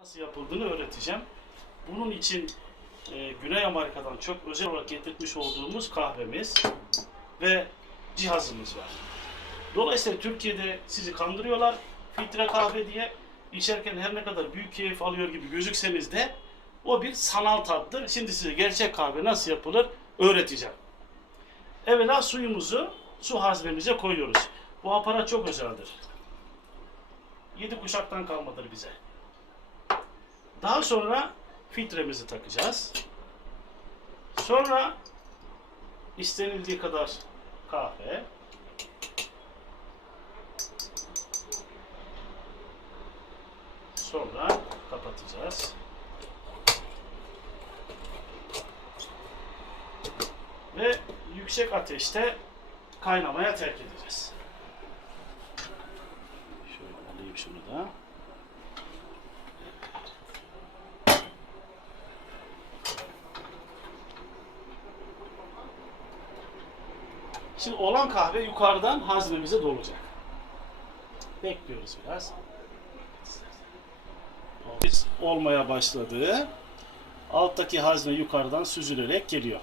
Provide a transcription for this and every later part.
nasıl yapıldığını öğreteceğim. Bunun için e, Güney Amerika'dan çok özel olarak getirmiş olduğumuz kahvemiz ve cihazımız var. Dolayısıyla Türkiye'de sizi kandırıyorlar filtre kahve diye içerken her ne kadar büyük keyif alıyor gibi gözükseniz de o bir sanal tattır. Şimdi size gerçek kahve nasıl yapılır öğreteceğim. Evvela suyumuzu su hazmemize koyuyoruz. Bu aparat çok özeldir. Yedi kuşaktan kalmadır bize. Daha sonra filtremizi takacağız. Sonra istenildiği kadar kahve. Sonra kapatacağız. Ve yüksek ateşte kaynamaya terk edeceğiz. Şöyle alayım şunu da. Şimdi olan kahve yukarıdan haznemize dolacak. Bekliyoruz biraz. Biz olmaya başladı. Alttaki hazne yukarıdan süzülerek geliyor.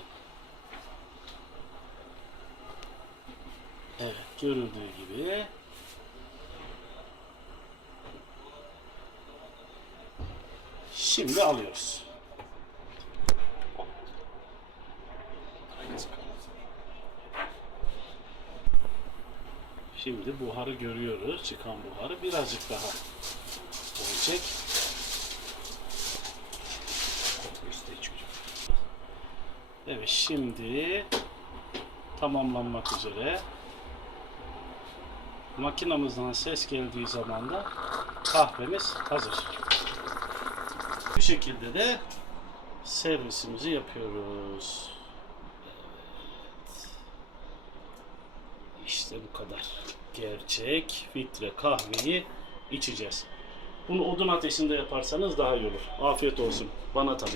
Evet, görüldüğü gibi. Şimdi alıyoruz. Şimdi buharı görüyoruz. Çıkan buharı birazcık daha olacak. Evet şimdi tamamlanmak üzere. Makinamızdan ses geldiği zaman da kahvemiz hazır. Bu şekilde de servisimizi yapıyoruz. İşte bu kadar. Gerçek filtre kahveyi içeceğiz. Bunu odun ateşinde yaparsanız daha iyi olur. Afiyet olsun. Bana tabii.